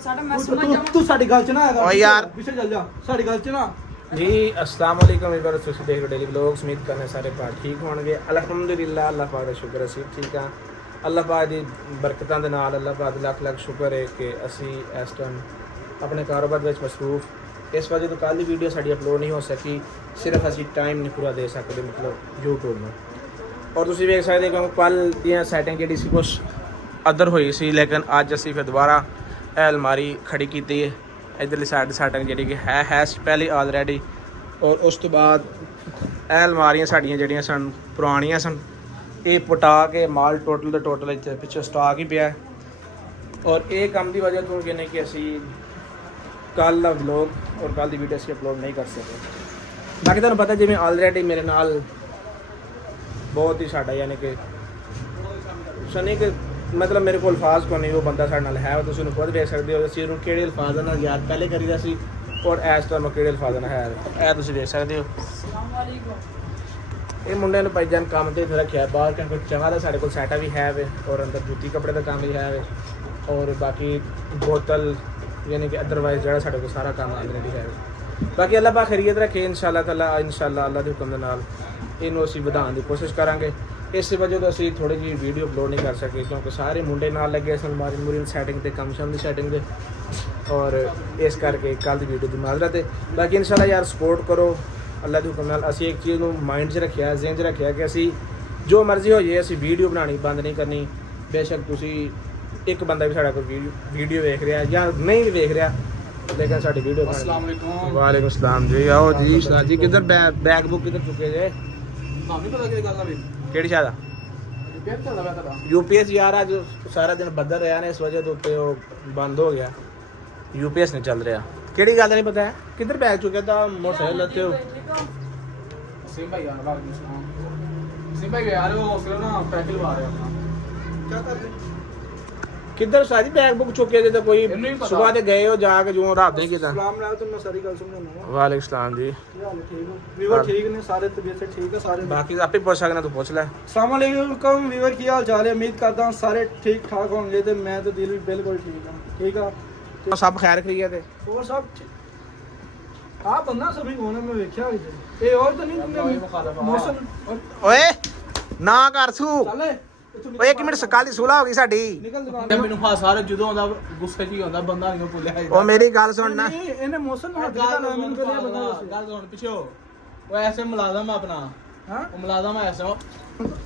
ਸਾਡਾ ਮੈਂ ਸਮਝ ਜਾਵਾਂ। ਤੂੰ ਸਾਡੀ ਗੱਲ ਚ ਨਾ ਆਏਗਾ ਓ ਯਾਰ ਪਿੱਛੇ ਚੱਲ ਜਾ ਸਾਡੀ ਗੱਲ ਚ ਨਾ जी अस्सलाम वालेकुम इस बार ਤੁਸੀਂ ਦੇਖ ਡੇਲੀ ਵਲੌਗਸ ਉਮੀਦ ਕਰਨੇ ਸਾਰੇ ਭਰਾ ਠੀਕ ਹੋਣਗੇ ਅਲਹਮਦੁਲਿਲਾ ਅੱਲਾਹ ਪਾਕ ਦਾ ਸ਼ੁਕਰ ਅਸੀਂ ਠੀਕ ਆ ਅੱਲਾਹ ਪਾਕ ਦੀ ਬਰਕਤਾਂ ਦੇ ਨਾਲ ਅੱਲਾਹ ਪਾਕ ਦਾ ਲੱਖ ਲੱਖ ਸ਼ੁਕਰ ਹੈ ਕਿ ਅਸੀਂ ਇਸ ਟਾਈਮ ਆਪਣੇ ਕਾਰੋਬਾਰ ਵਿੱਚ ਮਸਰੂਫ ਇਸ ਵਜ੍ਹਾ ਤੋਂ ਕੱਲ੍ਹ ਦੀ ਵੀਡੀਓ ਸਾਡੀ ਅਪਲੋਡ ਨਹੀਂ ਹੋ ਸਕੀ ਸਿਰਫ ਅਸੀਂ ਟਾਈਮ ਨਹੀਂ ਪੂਰਾ ਦੇ ਸਕਦੇ ਮਤਲਬ YouTube ਨੂੰ ਔਰ ਤੁਸੀਂ ਵੇਖ ਸਕਦੇ ਹੋ ਕਿ ਕੱਲ੍ਹ ਦੀਆਂ ਸੈਟਿੰਗ ਜਿਹੜੀ ਸੀ ਕੁਛ ਅਦਰ ਹੋਈ ਸੀ ਲੇਕਿਨ ਅੱਜ ਅਸੀਂ ਫਿਰ ਦੁਬਾਰਾ ਇਹ ਅਲਮਾਰੀ ਖੜੀ ਕੀਤੀ ਹੈ इधरली साइड सैटिंग जी कि है पहले ऑलरेडी और उस तो बाद ਇਹ ਅਲਮਾਰੀਆਂ ਸਾਡੀਆਂ ਜਿਹੜੀਆਂ ਸਨ ਪੁਰਾਣੀਆਂ ਸਨ ਇਹ ਪਟਾ ਕੇ ਮਾਲ ਟੋਟਲ ਦਾ ਟੋਟਲ ਇੱਥੇ ਪਿੱਛੇ ਸਟਾਕ ਹੀ ਪਿਆ ਔਰ ਇਹ ਕੰਮ ਦੀ ਵਜ੍ਹਾ ਤੋਂ ਕਹਿੰਦੇ ਕਿ ਅਸੀਂ ਕੱਲ੍ਹ ਦਾ ਵਲੌਗ ਔਰ ਕੱਲ੍ਹ ਦੀ ਵੀਡੀਓ ਅਸੀਂ ਅਪਲੋਡ ਨਹੀਂ ਕਰ ਸਕੇ ਬਾਕੀ ਤੁਹਾਨੂੰ ਪਤਾ ਜਿਵੇਂ ਆਲਰੇਡੀ ਮੇਰੇ ਨਾਲ ਬਹੁਤ ਹੀ ਸਾਡਾ ਯਾਨੀ ਕਿ ਸਨੀ ਕਿ मतलब मेरे को अल्फाज को नहीं वो बंदा साढ़े नाल है तुसीं उहनूं खुद देख सकते हो ਅਸੀਂ ਉਹਨੂੰ ਕਿਹੜੇ ਅਲਫਾਜ਼ਾਂ ਨਾਲ ਯਾਦ ਪਹਿਲੇ ਕਰੀਦਾ ਸੀ ਔਰ ਇਸ ਟਾਈਮ ਕਿਹੜੇ ਅਲਫਾਜ਼ਾਂ ਨਾਲ ਹੈ ਇਹ ਤੁਸੀਂ ਦੇਖ ਸਕਦੇ ਹੋ अस्सलाम वालेकुम। ਇਹ ਮੁੰਡੇ ਨੂੰ ਭਾਈਜਾਨ ਕੰਮ ਤੇ ਰੱਖਿਆ ਬਾਹਰ ਕਿਉਂਕਿ ਚੰਗਾ ਦਾ ਸਾਡੇ ਕੋਲ ਸੈਟਾ ਵੀ ਹੈ ਵੇ ਔਰ ਅੰਦਰ ਜੁੱਤੀ ਕੱਪੜੇ ਦਾ ਕੰਮ ਵੀ ਹੈ ਵੇ ਔਰ ਬਾਕੀ ਬੋਤਲ ਯਾਨੀ ਕਿ ਅਦਰਵਾਈਜ਼ ਜਿਹੜਾ ਸਾਡੇ ਕੋਲ ਸਾਰਾ ਕੰਮ ਆਲਰੇਡੀ ਹੈ ਬਾਕੀ ਅੱਲਾਹ ਪਾਕ ਖੈਰੀਅਤ ਰੱਖੇ ਇਨਸ਼ਾਅੱਲਾ ਤਾਲਾ ਇਨਸ਼ਾਅੱਲਾ ਅੱਲਾਹ ਦੇ ਹੁਕਮ ਦੇ ਨਾਲ ਇਹਨੂੰ ਅਸੀਂ ਵਧਾਉਣ ਦੀ ਕੋਸ਼ਿਸ਼ ਕਰਾਂਗੇ ਇਸ ਵਜ੍ਹਾ ਤੋਂ ਅਸੀਂ ਥੋੜੀ ਜਿਹੀ ਵੀਡੀਓ ਅਪਲੋਡ ਨਹੀਂ ਕਰ ਸਕੇ ਕਿਉਂਕਿ ਸਾਰੇ ਮੁੰਡੇ ਨਾਲ ਲੱਗੇ ਸਨ ਮਾਰੀ ਸੈਟਿੰਗ ਤੇ ਕੰਮ ਸ਼ਮ ਦੀ ਸੈਟਿੰਗ ਦੇ ਔਰ ਇਸ ਕਰਕੇ ਕੱਲ੍ਹ ਦੀ ਵੀਡੀਓ ਦੀ ਮਾਜ਼ਰਤ ਹੈ ਬਾਕੀ ਇਨਸ਼ਾਅੱਲਾ ਯਾਰ ਸਪੋਰਟ ਕਰੋ ਅੱਲਾਹ ਦੇ ਹੁਕਮ ਨਾਲ ਅਸੀਂ ਇੱਕ ਚੀਜ਼ ਨੂੰ ਮਾਈਂਡ 'ਚ ਰੱਖਿਆ ਜ਼ਿਹਨ 'ਚ ਰੱਖਿਆ ਕਿ ਅਸੀਂ ਜੋ ਮਰਜ਼ੀ ਹੋ ਜਾਏ ਅਸੀਂ ਵੀਡੀਓ ਬਣਾਉਣੀ ਬੰਦ ਨਹੀਂ ਕਰਨੀ ਬੇਸ਼ੱਕ ਤੁਸੀਂ ਇੱਕ ਬੰਦਾ ਵੀ ਸਾਡਾ ਕੋਈ ਵੀਡੀਓ ਵੇਖ ਰਿਹਾ ਜਾਂ ਨਹੀਂ ਵੀ ਵੇਖ ਰਿਹਾ ਲੇਕਿਨ ਸਾਡੀ ਵੀਡੀਓ अस्सलाम वालेकुम ਵਾਲੇकुम ਸਲਾਮ ਜੀ ਆਓ ਜੀ ਉਸਤਾਦ ਜੀ ਕਿੱਧਰ ਬੈਗ ਬੁੱਕ ਕਿੱਧਰ ਚੁੱਕੇ ਜੇ ਤੁਹਾਨੂੰ ਨਹੀਂ ਪਤਾ ਕਿਹੜੀ ਗੱਲ ਆ ਵੀ ਕਿਹੜੀ ਸ਼ਾਇਦ ਪੇਪਰ ਚੱਲਦਾ ਪਿਆ ਤੁਹਾਡਾ यूपीएस यार आज सारा दिन बदल रहा ने इस वजह तो उत्ते बंद हो गया यूपीएस नहीं चल रहा केड़ी गल नहीं पता है किधर बैग चुके था मोटरसाइकिल लेते हो सिम भाई आना बाकी सिम भाई यार वो उसको ना पैक लगा रहे अपना क्या कर रहे किधर सारी बैग बुक चुके थे तो कोई इन्हें नहीं पता। सुबह ते गए हो जाके जो रात नहीं किदा सलाम लाओ तो मैं सारी गल समझाऊंगा वालेकुम सलाम जी ਕੀ ਹਾਲ ਹੈ ਠੀਕ ਹੋ ਵੀਵਰ ਠੀਕ ਨੇ ਸਾਰੇ ਤਬੀਅਤ ਸੇ ਠੀਕ ਹੈ ਸਾਰੇ बाकी आपे पूछ सकना तो पूछ ले अस्सलाम वालेकुम ਵੀਵਰ ਕੀ ਹਾਲ ਚਾਲ ਹੈ ਉਮੀਦ ਕਰਦਾ ਹਾਂ ਸਾਰੇ ਠੀਕ ਠਾਕ ਹੋਣਗੇ ਤੇ ਮੈਂ ਤੇ ਦਿਲ ਵੀ ਬਿਲਕੁਲ ਠੀਕ ਆ सब खैर खरीए थे ਹੋਰ ਸਭ ਆ ਬੰਦਾ ਸਭੀ ਕੋਨੇ ਮੈਂ ਵੇਖਿਆ ਵੀ ਇਹ ਹੋਰ ਤਾਂ ਨਹੀਂ ਤੁਮਨੇ ਮੌਸਮ ओए ना कर सू ਚੱਲੇ ओए एक मिनट सकाली सुलह हो गई साडी ਨਿਕਲ ਦੁਕਾਨ ਮੈਨੂੰ ਹਾਂ ਸਾਰੇ ਜਦੋਂ ਆਉਂਦਾ ਗੁੱਸੇ 'ਚ ਹੀ ਆਉਂਦਾ ਬੰਦਾ ਨਹੀਂ ਭੁੱਲਿਆ ओ मेरी गल सुन ना ਨਹੀਂ ਇਹਨੇ ਮੌਸਮ ਨੂੰ ਹੱਥ ਦਾ ਨਾਮ ਮੈਨੂੰ ਕਰਿਆ ਬੰਦਾ ਗੱਲ ਸੁਣ ਪਿੱਛੇ ਉਹ ਐਸੇ ਮੁਲਾਜ਼ਮ ਆਪਣਾ ਹਾਂ ਉਹ ਮੁਲਾਜ਼ਮ ਐਸਾ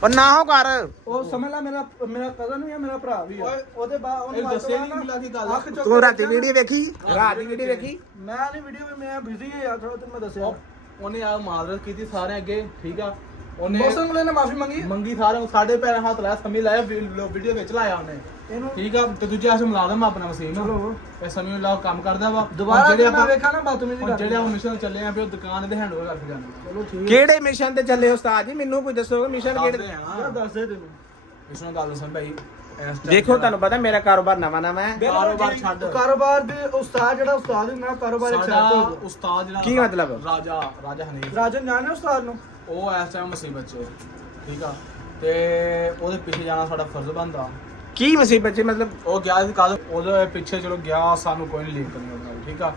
ओ ना हो कर ਉਹ ਸਮਝ ਲੈ ਮੇਰਾ ਕਜ਼ਨ ਵੀ ਹੈ ਮੇਰਾ ਭਰਾ ਵੀ ਹੈ ਉਹਦੇ ਬਾਅਦ ਇਹ ਦੱਸਿਆ ਨਹੀਂ ਮਿਲਾ ਕੀ ਗੱਲ ਅੱਖ ਚੁੱਕ तू राती वीडियो देखी रात दी वीडियो देखी ਮੈਂ ਨਹੀਂ ਵੀਡੀਓ ਵੀ ਮੈਂ ਬਿਜ਼ੀ ਹੈ ਯਾਰ ਥੋੜਾ ਦਿਨ ਮੈਂ ਦੱਸਿਆ ਉਹਨੇ ਆ ਮਾਜ਼ਰਤ ਕੀਤੀ ਸਾਰੇ ਅੱਗੇ ਠੀਕ ਆ ਉਹਨੇ ਮੌਸਮ ਵਾਲੇ ਨੇ ਮਾਫੀ ਮੰਗੀ ਮੰਗੀ ਸਾਰੇ ਸਾਡੇ ਪੈਰਾਂ ਹੱਥ ਲਾਇਆ ਸਮੀ ਲਾਇਆ ਵੀਡੀਓ ਵਿੱਚ ਲਾਇਆ ਉਹਨੇ ਇਹਨੂੰ ਠੀਕ ਆ ਤੇ ਦੂਜੇ ਆਸੇ ਮੁਲਾਜ਼ਮ ਆਪਣਾ ਮਸੀਨ ਚਲੋ ਇਹ ਸਮੀ ਲਾ ਕੰਮ ਕਰਦਾ ਵਾ ਦੁਬਾਰਾ ਜਿਹੜੇ ਮੈਂ ਵੇਖਾ ਨਾ ਬਦਤਮੀਜ਼ੀ ਹੁਣ ਕਰ ਜਿਹੜੇ ਆਪਾਂ ਮਿਸ਼ਨ ਚੱਲੇ ਆ ਵੀ ਉਹ ਦੁਕਾਨ ਦੇ ਹੈਂਡਓਵਰ ਕਰਕੇ ਜਾਣਾ ਚਲੋ ਠੀਕ ਕਿਹੜੇ ਮਿਸ਼ਨ ਤੇ ਚੱਲੇ ਉਸਤਾਦ ਜੀ ਮੈਨੂੰ ਕੋਈ ਦੱਸੋ ਮਿਸ਼ਨ ਕਿਹੜੇ ਯਾਰ ਦੱਸ ਦੇ ਤੈਨੂੰ ਇਸ ਨੂੰ ਗੱਲ ਦੱਸਣ ਭਾਈ ਇਸ time ਦੇਖੋ ਤੁਹਾਨੂੰ ਪਤਾ ਮੇਰਾ ਕਾਰੋਬਾਰ ਨਵਾਂ ਹੈ ਕਾਰੋਬਾਰ ਛੱਡ। ਕਾਰੋਬਾਰ ਦੇ ਉਸਤਾਦ ਜਿਹੜਾ ਉਸਤਾਦ ਹੁੰਦਾ ਕਾਰੋਬਾਰ ਸਾਡਾ ਐਕਸੈਪਟ ਹੋ ਗਿਆ ਉਸਤਾਦ ਜਿਹੜਾ ਕੀ ਮਤਲਬ? ਰਾਜਾ ਹਨੀਫ ਰਾਜਨ ਜਾਣਦੇ ਉਸਤਾਦ ਨੂੰ ਉਹ ਇਸ ਟਾਈਮ ਮੁਸੀਬਤ 'ਚ ਠੀਕ ਆ ਤੇ ਉਹਦੇ ਪਿੱਛੇ ਜਾਣਾ ਸਾਡਾ ਫਰਜ਼ ਬਣਦਾ ਕੀ ਮੁਸੀਬਤ ਚ ਮਤਲਬ ਉਹ ਗਿਆ ਸੀ ਕੱਲ ਉਹਦੇ ਪਿੱਛੇ ਚਲੋ ਗਿਆ ਸਾਨੂੰ ਕੋਈ ਨਹੀਂ ਲਿੰਕ ਕਰਨੀ ਉਹਦੇ ਨਾਲ ਠੀਕ ਆ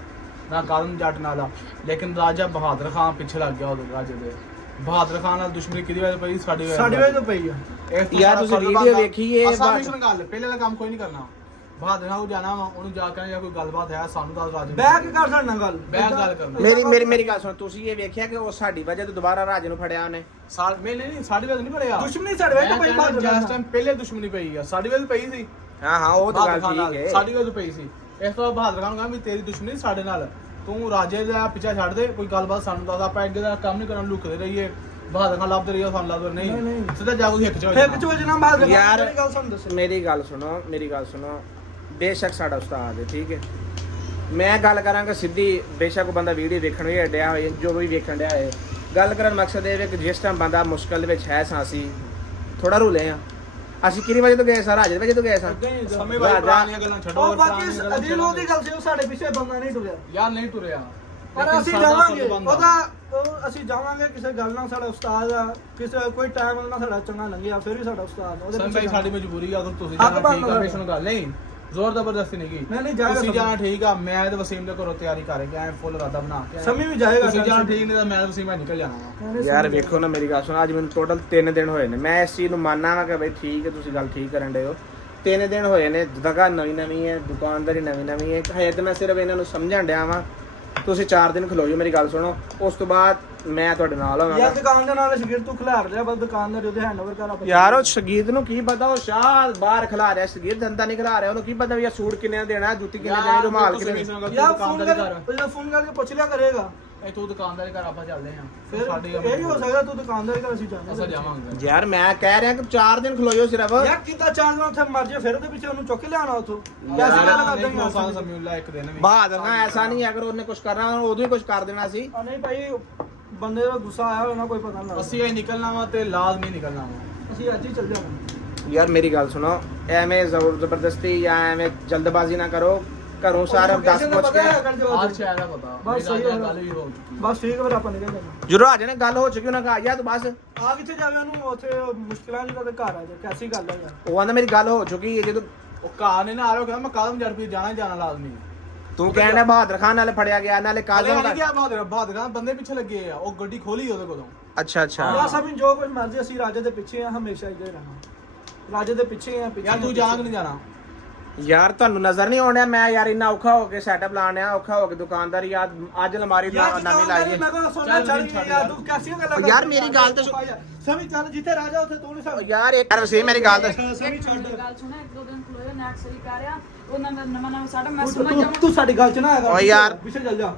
ਨਾ ਕਾਲਮ ਜੱਟ ਨਾਲ ਆ ਲੇਕਿਨ ਰਾਜਾ ਬਹਾਦਰ ਖਾਨ ਪਿੱਛੇ ਲੱਗ ਗਿਆ ਉਹਦੇ ਰਾਜੇ ਦੇ ਬਹਾਦਰ ਖਾਨ ਨਾਲ ਦੁਸ਼ਮਣੀ ਕਿਹਦੀ ਵਜ੍ਹਾ ਪਈ ਸਾਡੀ ਵੇ ਤੋਂ ਪਈ ਆ ਯਾਰ ਤੁਸੀਂ ਵੀਡੀਓ ਵੇਖੀ ਇਹ ਅਸਾਂ ਮਿਸ਼ਨ ਗੱਲ ਪਹਿਲੇ ਦਾ ਕੰਮ ਕੋਈ ਨਹੀਂ ਕਰਨਾ ਬਹਾਦਰ ਨਾਲ ਜਾਣਾ ਵਾ ਉਹਨੂੰ ਜਾ ਕੇ ਜਾਂ ਕੋਈ ਗੱਲਬਾਤ ਹੈ ਸਾਨੂੰ ਦੱਸ ਰਾਜੇ ਬੈਕ ਕਰ ਸਾਡੇ ਨਾਲ ਗੱਲ ਬੈਕ ਗੱਲ ਕਰਨਾ ਮੇਰੀ ਗੱਲ ਸੁਣ ਤੁਸੀਂ ਇਹ ਵੇਖਿਆ ਕਿ ਉਹ ਸਾਡੀ ਵਜ੍ਹਾ ਤੋਂ ਦੁਬਾਰਾ ਰਾਜ ਨੂੰ ਫੜਿਆ ਉਹਨੇ ਸਾਲ ਮੇਲੇ ਨਹੀਂ ਸਾਡੀ ਵੇਲੇ ਨਹੀਂ ਪੜਿਆ ਦੁਸ਼ਮਣੀ ਸਾਡੇ ਵੇ ਤੋਂ ਪਈ ਬਾਤ ਜਿਸ ਟਾਈਮ ਪਹਿਲੇ ਦੁਸ਼ਮਣੀ ਪਈ ਆ ਸਾਡੀ ਵੇਲੇ ਪਈ ਸੀ ਹਾਂ ਉਹ ਤਾਂ ਗੱਲ ਠੀਕ ਹੈ ਸਾਡੀ ਵੇਲੇ ਪਈ ਸੀ ਇਸ ਤੋਂ ਬਹਾਦਰ ਖਾਨ ਕਹਿੰਦਾ ਵੀ ਤੇਰੀ ਦੁਸ਼ਮਣੀ ਸਾਡੇ ਨਾਲ ਤੂੰ ਰਾਜੇ ਦਾ ਪਿੱਛਾ ਛੱਡ ਦੇ ਕੋਈ ਗੱਲਬਾਤ ਸਾਨੂੰ ਦੱਸ ਆਪਾਂ ਅੱਗੇ ਦਾ ਕੰਮ ਨਹੀਂ ਕਰਨ ਲੁਕਦੇ ਰਹੀਏ ਬਹਾਦਰ ਖਾਨ ਲੱਭਦੇ ਰਹੀਏ ਸਾਨੂੰ ਲੱਭਦੇ ਨਹੀਂ ਸਿੱਧਾ ਜਾਗੋ ਹਿੱਕ ਚ ਫਿਰ ਕਿਚੋ ਜਨਾ ਬਾਤ ਯਾਰ ਗੱਲ ਸੁਣ ਦੱਸ ਮੇਰੀ ਗੱਲ ਸੁਣੋ ਬੇਸ਼ੱਕ ਸਾਡਾ ਉਸਤਾਦ ਹੈ ਠੀਕ ਹੈ ਮੈਂ ਗੱਲ ਕਰਾਂਗਾ ਸਿੱਧੀ ਬੇਸ਼ੱਕ ਬੰਦਾ ਵੀਡੀਓ ਦੇਖਣ ਵੀ ਡਿਆ ਹੋਏ ਜੋ ਵੀ ਵੇਖਣ ਡਿਆ ਹੋਏ ਗੱਲ ਕਰਨ ਮਕਸਦ ਇਹ ਹੈ ਕਿ ਜਿਸ ਟਾਈਮ ਬੰਦਾ ਮੁਸ਼ਕਲ ਦੇ ਵਿੱਚ ਹੈ ਸਾਂ ਅਸੀਂ ਥੋੜਾ ਰੁਲੇ ਆ ਅਸੀਂ ਕਿਹੜੀ ਵਜ੍ਹਾ ਤੋਂ ਗਏ ਸਾਂ ਰਾਜੇ ਵਜ੍ਹਾ ਤੋਂ ਗਏ ਸਾਂ ਸਮੇਂ ਬਾਰੇ ਪੁਰਾਣੀਆਂ ਗੱਲਾਂ ਛੱਡੋ ਉਹ ਬਾਕੀ ਅਦੀਲ ਉਹਦੀ ਗੱਲ ਸੀ ਉਹ ਸਾਡੇ ਪਿੱਛੇ ਬੰਦਾ ਨਹੀਂ ਟੁਰਿਆ ਯਾਰ ਨਹੀਂ ਤੁਰਿਆ ਪਰ ਅਸੀਂ ਜਾਵਾਂਗੇ ਉਹਦਾ ਅਸੀਂ ਜਾਵਾਂਗੇ ਕਿਸੇ ਗੱਲ ਨਾਲ ਸਾਡਾ ਉਸਤਾਦ ਆ ਕਿਸੇ ਕੋਈ ਟਾਈਮ ਨਾਲ ਸਾਡਾ ਚੰਗਾ ਲੰਘਿਆ ਫਿਰ ਵੀ ਸਾਡਾ ਉਸਤਾਦ ਉਹਦੇ ਸੰ ਪਿੱਛੇ ਭਾਈ ਸਾਡੀ ਮਜਬੂਰੀ ਆ ਅਗਰ ਤੁਸੀਂ ਹੱਕ ਜਾਣਾ ਬਣਦਾ ਠੀਕ ਆ ਮਿਸ਼ਨ ਗੱਲ ਨਹੀਂ ਜ਼ੋਰ ਜ਼ਬਰਦਸਤੀ ਨਹੀਂ ਕੀ ਨਹੀਂ, ਜਾਏਗਾ ਤੁਸੀਂ ਸਮੀ। ਜਾਣਾ ਠੀਕ ਆ, ਮੈਂ ਤੇ ਵਸੀਮ ਦੇ ਘਰੋਂ ਤਿਆਰੀ ਕਰਕੇ ਆਏ ਫੁੱਲ ਇਰਾਦਾ ਬਣਾ ਕੇ ਆਏ। ਸਮੀ ਵੀ ਜਾਏਗਾ, ਤੁਸੀਂ ਜਾਣਾ ਸਮੀ। ਠੀਕ ਨਹੀਂ ਤਾਂ ਮੈਂ ਤੇ ਵਸੀਮ ਨਿਕਲ ਜਾਣਾ ਵਾ। ਯਾਰ ਵੇਖੋ ਨਾ ਮੇਰੀ ਗੱਲ ਸੁਣੋ, ਅੱਜ ਮੈਨੂੰ ਟੋਟਲ 3 ਦਿਨ ਹੋਏ ਨੇ। ਮੈਂ ਇਸ ਚੀਜ਼ ਨੂੰ ਮੰਨਣਾ ਵਾ ਕਿ ਬਈ ਠੀਕ ਹੈ, ਤੁਸੀਂ ਗੱਲ ਠੀਕ ਕਰਨ ਡਏ ਹੋ। 3 ਦਿਨ ਹੋਏ ਨੇ, ਜਗ੍ਹਾ ਨਵੀਂ ਹੈ, ਦੁਕਾਨਦਾਰੀ ਨਵੀਂ ਹੈ। ਹਜੇ ਤਾਂ ਮੈਂ ਸਿਰਫ ਇਹਨਾਂ ਨੂੰ ਸਮਝਣ ਡਿਆ ਵਾਂ। ਤੁਸੀਂ 4 ਦਿਨ ਖਲੋ ਜਾਓ, ਮੇਰੀ ਗੱਲ ਸੁਣੋ। ਉਸ ਤੋਂ ਬਾਅਦ ਮੈਂ ਤੁਹਾਡੇ ਨਾਲ ਯਾਰ ਹੋਵਾਂਗਾ। ਦੁਕਾਨ ਦੇ ਨਾਲ ਸ਼ਗਿਰ ਤੂੰ ਖਿਲਾਰ ਲਿਆ, ਬਸ ਦੁਕਾਨਦਾਰ ਉਹਦੇ ਹੈਂਡਓਵਰ ਕਰ ਆਪਾਂ। ਯਾਰ ਉਹ ਸ਼ਗੀਦ ਨੂੰ ਕੀ ਪਤਾ, ਉਹ ਸ਼ਾਹ ਬਾਹਰ ਖਿਲਾ ਰਿਹਾ, ਸ਼ਗੀਦ ਦੰਦਾ ਨਹੀਂ ਖਿਲਾ ਰਿਹਾ। ਉਹਨੂੰ ਕੀ ਪਤਾ ਵੀ ਇਹ ਸੂਟ ਕਿੰਨੇ ਦਾ ਦੇਣਾ, ਜੁੱਤੀ ਕਿੰਨੇ ਦੇਣੀ, ਰੁਮਾਲ ਕਿੰਨੇ ਦੇਣੀ। ਯਾਰ ਫੋਨ ਕਰਕੇ ਪੁੱਛ ਲਿਆ ਕਰੇਗਾ। ਇਹ ਤੂੰ ਦੁਕਾਨਦਾਰੀ ਘਰ ਆਪਾਂ ਚੱਲਦੇ ਆਂ ਫਿਰ ਸਾਡੇ ਇਹ ਵੀ ਹੋ ਸਕਦਾ ਤੂੰ ਦੁਕਾਨਦਾਰ ਕਰ ਅਸੀਂ ਅਸਾਂ ਜਾਵਾਂਗੇ। ਜਾਵਾਂਗੇ। ਯਾਰ ਮੈਂ ਕਹਿ ਰਿਹਾ ਕਿ 4 ਦਿਨ ਖਲੋਇਓ ਸਿਰਫ। ਯਾਰ ਕਿੱਦਾਂ ਚਾਰ ਦਿਨ ਉੱਥੇ ਮਰ ਜਾ, ਫਿਰ ਉਹਦੇ ਪਿੱਛੇ ਉਹਨੂੰ ਚੁੱਕ ਕੇ ਲਿਆਉਣਾ ਉੱਥੋਂ। ਪੈਸੇ ਯਾਰ ਗੱਲ ਨਹੀਂ ਕਰਦੇ ਖਲੋ ਸਕਦਾ ਹਾਂ ਸਮੀਉਲਾ ਇੱਕ ਦਿਨ ਵੀ। ਬਹਾਦਰ ਨਾ ਐਸਾ ਨਹੀਂ, ਅਗਰ ਉਹਨੇ ਕੁਝ ਕਰਨਾ ਉਦੋਂ ਹੀ ਕੁਝ ਕਰ ਦੇਣਾ ਸੀ। ਨਹੀਂ ਭਾਈ, ਬੰਦੇ ਦਾ ਗੁੱਸਾ ਆਇਆ ਹੋਣਾ, ਕੋਈ ਪਤਾ ਨਹੀਂ ਲੱਗਦਾ। ਅਸੀਂ ਇਹ ਨਿਕਲਣਾ ਵਾ ਤੇ ਲਾਜ਼ਮੀ ਨਿਕਲਣਾ ਵਾ। ਅਸੀਂ ਅੱਜ ਹੀ ਚੱਲ ਜਾਵਾਂਗੇ। ਯਾਰ ਮੇਰੀ ਗੱਲ ਸੁਣੋ, ਐਵੇਂ ਜ਼ਬਰਦਸਤੀ ਜਾਂ ਐਵੇਂ ਜਲਦਬਾਜ਼ੀ ਨਾ ਕਰੋ। ਘਰੋਂ ਸਾਰਾ 10 ਪੁੱਛ ਕੇ ਆਜ ਸ਼ਾਇਦ ਆ ਪਤਾ ਬਸ ਸਹੀ ਮੇਰੀ ਗੱਲ ਗੱਲ ਵੀ ਹੋ ਚੁੱਕੀ। ਬਸ ਠੀਕ ਹੈ, ਫਿਰ ਆਪਾਂ ਨਿਕਲ ਜਾਣਾ। ਜਦੋਂ ਆ ਜਾਣਾ ਗੱਲ ਹੋ ਚੁੱਕੀ, ਉਹਨਾਂ ਕਹਾ ਯਾਰ ਤੂੰ ਬਸ। ਆ ਕਿੱਥੇ ਜਾਵੇ ਉਹਨੂੰ, ਉੱਥੇ ਮੁਸ਼ਕਿਲਾਂ ਜਿਹਦਾ ਤੇ ਘਰ ਆ ਜਾ, ਕੈਸੀ ਗੱਲ ਹੈ ਯਾਰ। ਉਹ ਆਂਦਾ ਮੇਰੀ ਗੱਲ ਹੋ ਚੁੱਕੀ ਹੈ। ਜਦੋਂ ਉਹ ਕਾਰ ਨੇ ਨਾ ਆ ਰਿਹਾ ਕਹਿੰਦਾ ਮੈਂ ਕਾਦਮ ਜੜ ਪੀ ਜਾਣਾ ਹੀ ਜਾਣਾ ਲਾਜ਼ਮੀ। ਤੂੰ ਕਹਿਣਾ ਬਹਾਦਰ ਖਾਨ ਨਾਲੇ ਫੜਿਆ ਗਿਆ, ਨਾਲੇ ਕਾਲੇ ਕਾਜ਼ਮ ਨਹੀਂ ਗਿਆ ਬਹਾਦਰ ਖਾਨ ਬੰਦੇ ਪਿੱਛੇ ਲੱਗੇ ਆ, ਉਹ ਗੱਡੀ ਖੋਲੀ ਉਹਦੇ ਕੋਲੋਂ। ਅੱਛਾ ਅੱਛਾ। ਯਾਰ ਸਭ ਜੋ ਕੁਝ ਮਰਜ਼ੀ, ਅਸੀਂ ਰਾਜੇ ਦੇ ਪਿੱਛੇ ਆ, ਹਮੇਸ਼ਾ ਇੱਥੇ ਰਹਿਣਾ। ਰਾਜੇ ਦੇ ਪਿੱਛੇ ਆ, ਪਿੱਛੇ ਯਾਰ ਤੂੰ ਜਾਣਾ ਕਿ ਨਹੀਂ ਜਾਣਾ? ਯਾਰ ਤੁਹਾਨੂੰ ਨਜ਼ਰ ਨਹੀਂ ਆਉਣਿਆ ਮੈਂ ਯਾਰ ਇੰਨਾ ਔਖਾ ਹੋ ਕੇ ਸੈਟਅਪ ਲਾਣਿਆ, ਔਖਾ ਹੋ ਕੇ ਦੁਕਾਨਦਾਰੀ ਅੱਜ ਅਲਮਾਰੀ ਨਵੀਂ ਲਾਈ ਹੈ। ਮੈਂ ਕੋਲ ਸੋਨਾ ਚੱਲ ਯਾਰ, ਤੂੰ ਕੈਸੀਆਂ ਗੱਲਾਂ ਯਾਰ ਮੇਰੀ ਗੱਲ ਤਾਂ ਸਮੀ ਚੱਲ, ਜਿੱਥੇ ਰਾਜਾ ਉੱਥੇ ਤੂੰ ਨਹੀਂ ਸਮਝ। ਯਾਰ ਯਾਰ ਵਸੀਮ ਮੇਰੀ ਗੱਲ ਤਾਂ ਸਮੀ ਛੱਡ। ਗੱਲ ਸੁਣਾ, 1-2 ਦਿਨ ਖਲੋਇਆ, ਨੈਟ ਸਹੀ ਕਰ ਰਿਹਾ, ਉਹਨਾਂ ਦਾ ਨਵਾਂ ਸਾਡਾ ਮੈਂ ਸਮਝ ਜਾਵਾਂ। ਤੂੰ ਸਾਡੀ ਗੱਲ ਚ ਨਾ ਆਏਗਾ। ਓ ਯਾਰ। ਪਿੱਛੇ ਚੱਲ ਜਾ।